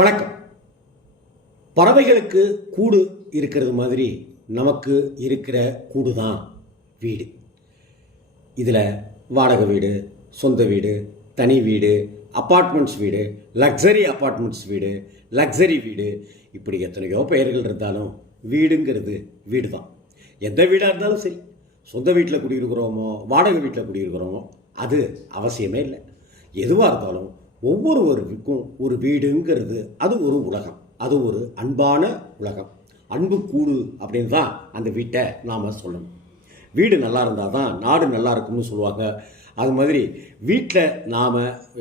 வணக்கம். பறவைகளுக்கு கூடு இருக்கிறது மாதிரி நமக்கு இருக்கிற கூடு தான் வீடு. இதில் வாடகை வீடு சொந்த வீடு தனி வீடு அப்பார்ட்மெண்ட்ஸ் வீடு லக்ஸரி அப்பார்ட்மெண்ட்ஸ் வீடு லக்ஸரி வீடு. இப்படி எத்தனையோ பெயர்கள் இருந்தாலும் வீடுங்கிறது வீடு தான் எந்த வீடாக இருந்தாலும் சரி சொந்த வீட்டில் குடியிருக்கிறோமோ வாடகை வீட்டில் குடியிருக்கிறோமோ அது அவசியமே இல்லை. எதுவாக இருந்தாலும் ஒவ்வொருவருக்கும் ஒரு வீடுங்கிறது அது ஒரு உலகம். அது ஒரு அன்பான உலகம். அன்பு கூடு அப்படின்னு தான் அந்த வீட்டை நாம் சொல்லணும். வீடு நல்லா இருந்தால் தான் நாடு நல்லா இருக்கும்னு சொல்லுவாங்க. அது மாதிரி வீட்டில் நாம்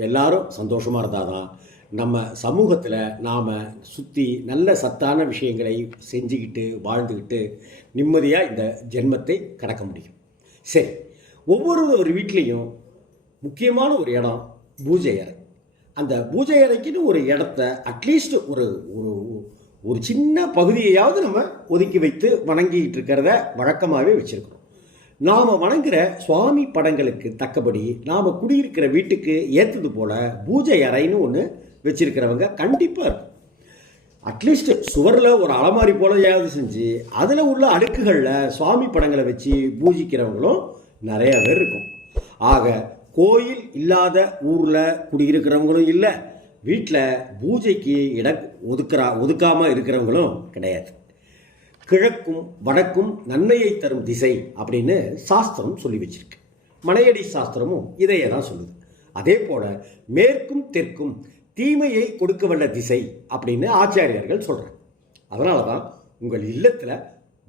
எல்லாரும் சந்தோஷமாக இருந்தால் தான் நம்ம சமூகத்தில் நாம் சுற்றி நல்ல சத்தான விஷயங்களை செஞ்சுக்கிட்டு வாழ்ந்துக்கிட்டு நிம்மதியாக இந்த ஜென்மத்தை கடக்க முடியும். சரி ஒவ்வொரு ஒரு வீட்லேயும் முக்கியமான ஒரு இடம் பூஜை அறை. அந்த பூஜை அறைக்குன்னு ஒரு இடத்த அட்லீஸ்ட் ஒரு ஒரு ஒரு சின்ன பகுதியையாவது நம்ம ஒதுக்கி வைத்து வணங்கிட்டு இருக்கிறத வழக்கமாகவே வச்சுருக்கிறோம். நாம் வணங்குற சுவாமி படங்களுக்கு தக்கபடி நாம் குடியிருக்கிற வீட்டுக்கு ஏற்றது போல் பூஜை அறைன்னு ஒன்று வச்சுருக்கிறவங்க கண்டிப்பாக இருக்கும். அட்லீஸ்ட் சுவரில் ஒரு அலமாரி போலையாவது செஞ்சு அதில் உள்ள அடுக்குகளில் சுவாமி படங்களை வச்சு பூஜிக்கிறவங்களும் நிறைய பேர் இருக்கும். ஆக கோயில் இல்லாத ஊரில் குடியிருக்கிறவங்களும் இல்லை. வீட்டில் பூஜைக்கு இட ஒதுக்கிறா ஒதுக்காமல் இருக்கிறவங்களும் கிடையாது. கிழக்கும் வடக்கும் நன்மையை தரும் திசை அப்படின்னு சாஸ்திரம் சொல்லி வச்சிருக்கு. மலையடி சாஸ்திரமும் இதையே தான் சொல்லுது. அதே போல் மேற்கும் தெற்கும் தீமையை கொடுக்க வல்ல திசை அப்படின்னு ஆச்சாரியர்கள் சொல்கிறாங்க அதனால தான் உங்கள் இல்லத்தில்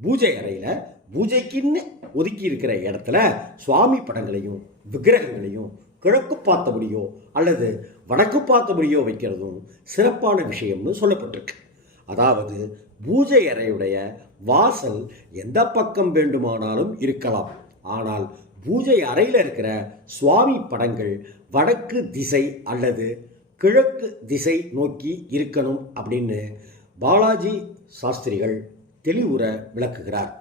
பூஜை அறையில் பூஜைக்குன்னு ஒதுக்கி இருக்கிற இடத்துல சுவாமி படங்களையும் விக்கிரகங்களையும் கிழக்கு பார்த்தபடியோ அல்லது வடக்கு பார்த்தபடியோ வைக்கிறதும் சிறப்பான விஷயம்னு சொல்லப்பட்டிருக்கு. அதாவது பூஜை அறையுடைய வாசல் எந்த பக்கம் வேண்டுமானாலும் இருக்கலாம். ஆனால் பூஜை அறையில் இருக்கிற சுவாமி படங்கள் வடக்கு திசை அல்லது கிழக்கு திசை நோக்கி இருக்கணும் அப்படின்னு பாலாஜி சாஸ்திரிகள் தெளிவுற விளக்குகிறார்.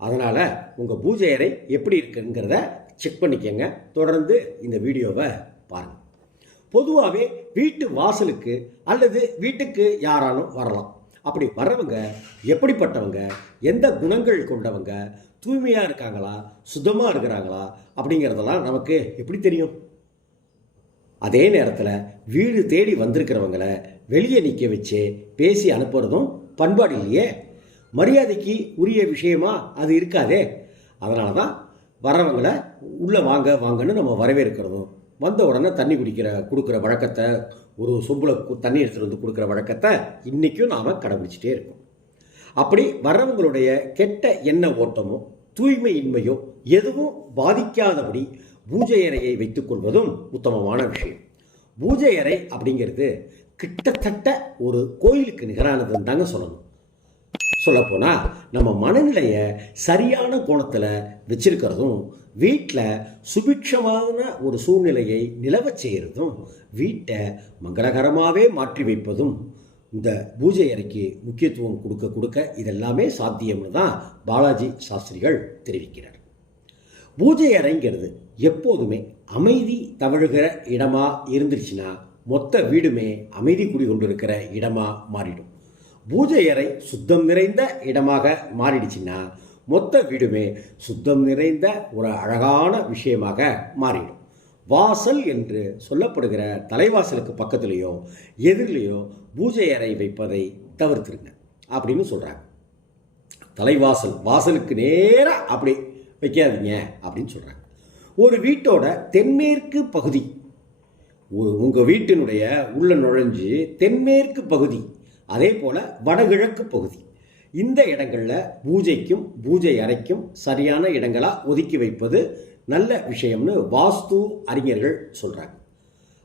அதனால் உங்கள் பூஜை அறை எப்படி இருக்குங்கிறத செக் பண்ணிக்கங்க. தொடர்ந்து இந்த வீடியோவை பாருங்கள் பொதுவாகவே வீட்டு வாசலுக்கு அல்லது வீட்டுக்கு யாராலும் வரலாம். அப்படி வர்றவங்க எப்படிப்பட்டவங்க எந்த குணங்கள் கொண்டவங்க தூய்மையாக இருக்காங்களா சுத்தமாக இருக்கிறாங்களா அப்படிங்கிறதெல்லாம் நமக்கு எப்படி தெரியும்? அதே நேரத்தில் வீடு தேடி வந்திருக்கிறவங்கள வெளியே நிற்க வச்சு பேசி அனுப்புகிறதும் பண்பாடு இல்லையே? மரியாதைக்கு உரிய விஷயமா அது இருக்காதே. அதனால தான் வர்றவங்களை உள்ளே வாங்க வாங்கன்னு நம்ம வரவேற்கிறதும் வந்த உடனே தண்ணி குடிக்கிற கொடுக்குற வழக்கத்தை ஒரு சொம்பில் தண்ணி எடுத்துகிட்டு வந்து கொடுக்குற வழக்கத்தை இன்றைக்கும் நாம் கடைபிடிச்சிட்டே இருக்கோம். அப்படி வர்றவங்களுடைய கெட்ட எண்ண ஓட்டமோ தூய்மையின்மையோ எதுவும் பாதிக்காதபடி பூஜை அறையை வைத்துக்கொள்வதும் உத்தமமான விஷயம். பூஜை அறை அப்படிங்கிறது கிட்டத்தட்ட ஒரு கோயிலுக்கு நிகரானதுன்னு தாங்க சொல்லணும். சொல்லப்போனால் நம்ம மனநிலையை சரியான கோணத்தில் வச்சிருக்கிறதும் வீட்டில் சுபிக்ஷமான ஒரு சூழ்நிலையை நிலவச் செய்கிறதும் வீட்டை மங்களகரமாகவே மாற்றி வைப்பதும் இந்த பூஜை அறைக்கு முக்கியத்துவம் கொடுக்க கொடுக்க இதெல்லாமே சாத்தியம்னு தான் பாலாஜி சாஸ்திரிகள் தெரிவிக்கிறார். பூஜை அறைங்கிறது எப்போதுமே அமைதி தவழுகிற இடமா இருந்துச்சுன்னா மொத்த வீடுமே அமைதி குடிகொண்டிருக்கிற இடமா மாறிடும். பூஜை அறை சுத்தம் நிறைந்த இடமாக மாறிடுச்சுன்னா மொத்த வீடுமே சுத்தம் நிறைந்த ஒரு அழகான விஷயமாக மாறிடும். வாசல் என்று சொல்லப்படுகிற தலைவாசலுக்கு பக்கத்துலேயோ எதிரிலேயோ பூஜை அறை வைப்பதை தவிர்த்துருங்க அப்படின்னு சொல்கிறாங்க தலைவாசல் வாசலுக்கு நேராக அப்படி வைக்காதீங்க அப்படின்னு சொல்கிறாங்க ஒரு வீட்டோட தென்மேற்கு பகுதி ஒரு உங்கள் வீட்டினுடைய உள்ள நுழைஞ்சு தென்மேற்கு பகுதி அதே போல் வடகிழக்கு பகுதி. இந்த இடங்களில் பூஜைக்கும் பூஜை அறைக்கும் சரியான இடங்களாக ஒதுக்கி வைப்பது நல்ல விஷயம்னு வாஸ்து அறிஞர்கள் சொல்கிறாங்க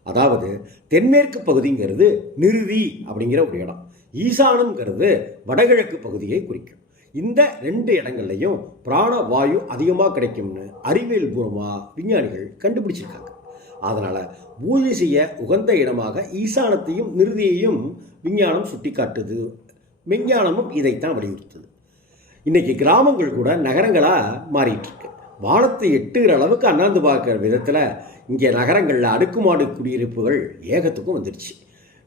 அதாவது தென்மேற்கு பகுதிங்கிறது நிறுதி அப்படிங்கிற ஒரு இடம். ஈசானம்ங்கிறது வடகிழக்கு பகுதியை குறிக்கும். இந்த ரெண்டு இடங்கள்லையும் பிராண வாயு அதிகமாக கிடைக்கும்னு அறிவியல் பூர்வமாக விஞ்ஞானிகள் கண்டுபிடிச்சிருக்காங்க. அதனால் பூஜை செய்ய உகந்த இடமாக ஈசானத்தையும் நிறுதியையும் விஞ்ஞானம் சுட்டிக்காட்டுது. விஞ்ஞானமும் இதைத்தான் வலியுறுத்துது. இன்றைக்கி கிராமங்கள் கூட நகரங்களாக மாறிட்டுருக்கு. வானத்தை எட்டுகிற அளவுக்கு அண்ணாந்து பார்க்குற விதத்தில் இங்கே நகரங்களில் அடுக்குமாடு குடியிருப்புகள் ஏகத்துக்கும் வந்துடுச்சு.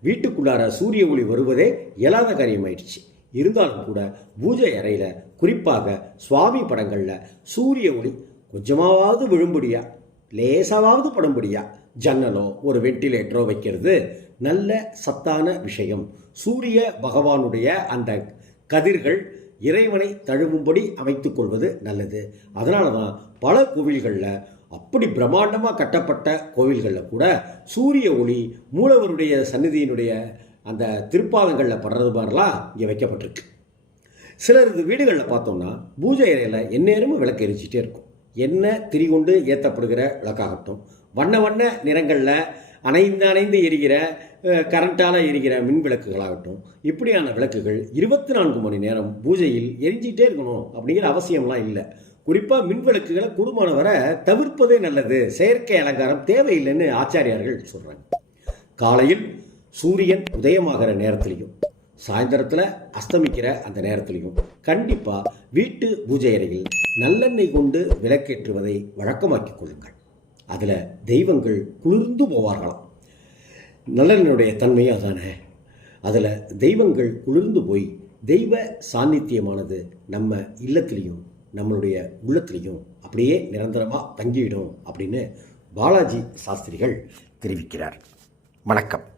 வீட்டுக்குள்ளார சூரிய ஒளி வருவதே இயலாத காரியமாயிடுச்சு. இருந்தாலும் கூட பூஜை அறையில் குறிப்பாக சுவாமி படங்களில் சூரிய ஒளி கொஞ்சமாவது விழும்படியாக லேசாவது படும்படியா ஜன்னலோ ஒரு வெண்டிலேட்டரோ வைக்கிறது நல்ல சத்தான விஷயம். சூரிய பகவானுடைய அந்த கதிர்கள் இறைவனை தழுவும்படி அமைத்து கொள்வது நல்லது. அதனால தான் பல கோவில்களில் அப்படி பிரம்மாண்டமாக கட்டப்பட்ட கோவில்களில் கூட சூரிய ஒளி மூலவருடைய சந்நிதியினுடைய அந்த திருப்பாதங்களில் படுறது மாதிரிலாம் இங்கே வைக்கப்பட்டிருக்கு. சிலரது வீடுகளில் பார்த்தோம்னா பூஜை அறையில் எந்நேரமும் விளக்கு எரிச்சிட்டே இருக்கும். எண்ணெய் திரி கொண்டு ஏற்றப்படுகிற விளக்காகட்டும். வண்ண வண்ண நிறங்களில் அணைந்து அணைந்து எரிகிற கரண்ட்டால் எரிகிற மின் விளக்குகளாகட்டும். இப்படியான விளக்குகள் இருபத்தி நான்கு மணி நேரம் பூஜையில் எரிஞ்சிட்டே இருக்கணும் அப்படிங்கிற அவசியம்லாம் இல்லை. குறிப்பாக மின் விளக்குகளை கூடுமான வரை தவிர்ப்பதே நல்லது. செயற்கை அலங்காரம் தேவையில்லைன்னு ஆச்சாரியார்கள் சொல்கிறாங்க காலையில் சூரியன் உதயமாகிற நேரத்திலையும் சாயந்தரத்தில் அஸ்தமிக்கிற அந்த நேரத்திலையும் கண்டிப்பாக வீட்டு பூஜை அறையில் நல்லெண்ணெய் கொண்டு விளக்கேற்றுவதை வழக்கமாக்கிக் கொள்ளுங்கள். அதில் தெய்வங்கள் குளிர்ந்து போவார்களாம். நல்லெண்ணுடைய தன்மையும் அதானே. அதில் தெய்வங்கள் குளிர்ந்து போய் தெய்வ சாநித்தியமானது நம்ம இல்லத்திலையும் நம்மளுடைய உள்ளத்திலையும் அப்படியே நிரந்தரமாக தங்கிவிடும் அப்படின்னு பாலாஜி சாஸ்திரிகள் தெரிவிக்கிறார். வணக்கம்.